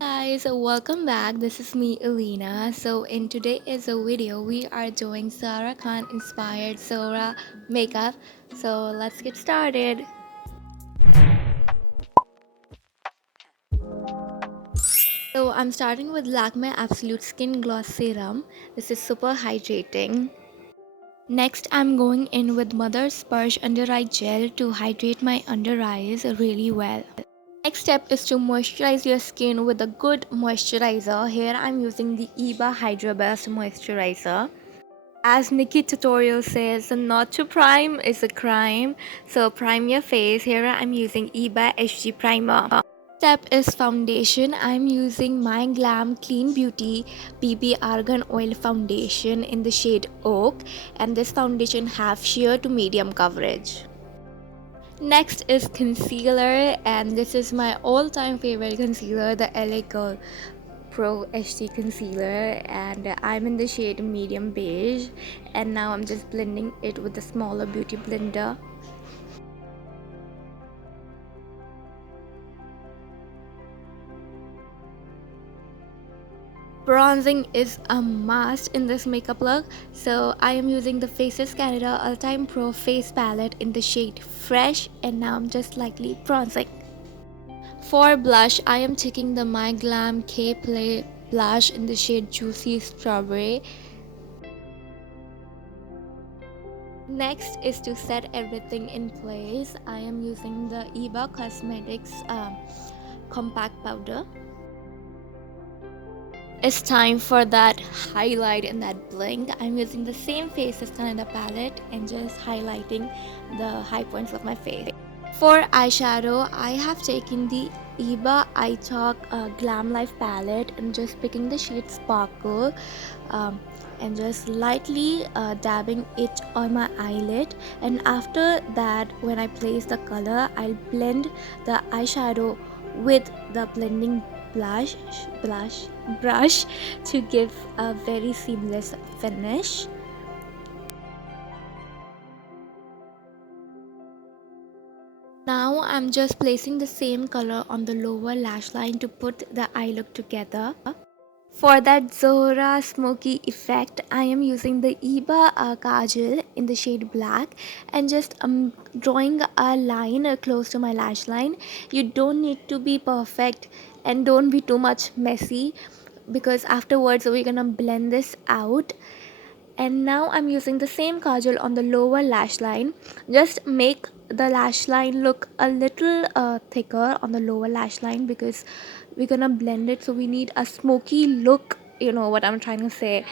Guys, welcome back. This is me, Elena. So in today's video, we are doing Sarah Khan inspired Zohra makeup. So let's get started. So I'm starting with Lakme Absolute Skin Gloss Serum. This is super hydrating. Next, I'm going in with Mother Sparsh Under Eye Gel to hydrate my under eyes really well. Next step is to moisturize your skin with a good moisturizer. Here I'm using the Iba Hydra Best Moisturizer. As Nikki tutorial says, not to prime is a crime. So prime your face. Here I'm using Iba HG Primer. Step is foundation. I'm using my Glam Clean Beauty BB Argan Oil Foundation in the shade Oak, and this foundation have sheer to medium coverage. Next is concealer, and this is my all-time favorite concealer, the LA Girl Pro HD concealer, and I'm in the shade medium beige, and now I'm just blending it with the smaller beauty blender. Bronzing is a must in this makeup look, so I am using the Faces Canada Ultime Pro Face Palette in the shade Fresh, and now I'm just lightly bronzing. For blush, I am taking the My Glam K Play blush in the shade Juicy Strawberry. Next is to set everything in place. I am using the Iba Cosmetics compact powder. It's time for that highlight and that blink. I'm using the same Faces Canada palette and just highlighting the high points of my face. For eyeshadow, I have taken the Iba Eye Talk Glam Life palette and just picking the shade Sparkle and just lightly dabbing it on my eyelid. And after that, when I place the color, I'll blend the eyeshadow with the blending brush to give a very seamless finish. Now I'm just placing the same color on the lower lash line to put the eye look together. For that Zohra smoky effect, I am using the Iba Kajal in the shade black and just drawing a line close to my lash line. You don't need to be perfect and don't be too much messy, because afterwards we're gonna blend this out. And now I'm using the same kajal on the lower lash line. Just make the lash line look a little thicker on the lower lash line because we're gonna blend it, so we need a smoky look, you know what I'm trying to say.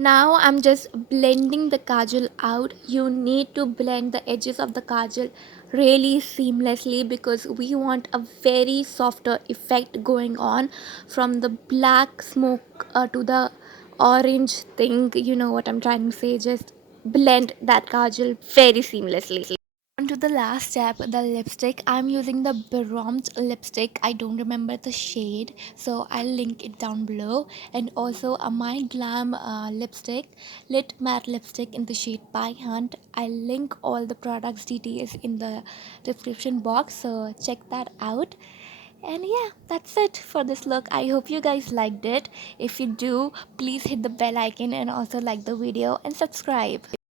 Now I'm just blending the kajal out. You need to blend the edges of the kajal really seamlessly because we want a very softer effect going on from the black smoke to the orange thing. You know what I'm trying to say. Just blend that kajal very seamlessly. On to the last step, the lipstick. I'm using the Beromt lipstick. I don't remember the shade, so I'll link it down below. And also a My Glam lipstick, lit matte lipstick in the shade By Hand. I'll link all the products details in the description box, so check that out. And yeah, that's it for this look. I hope you guys liked it. If you do, please hit the bell icon and also like the video and subscribe.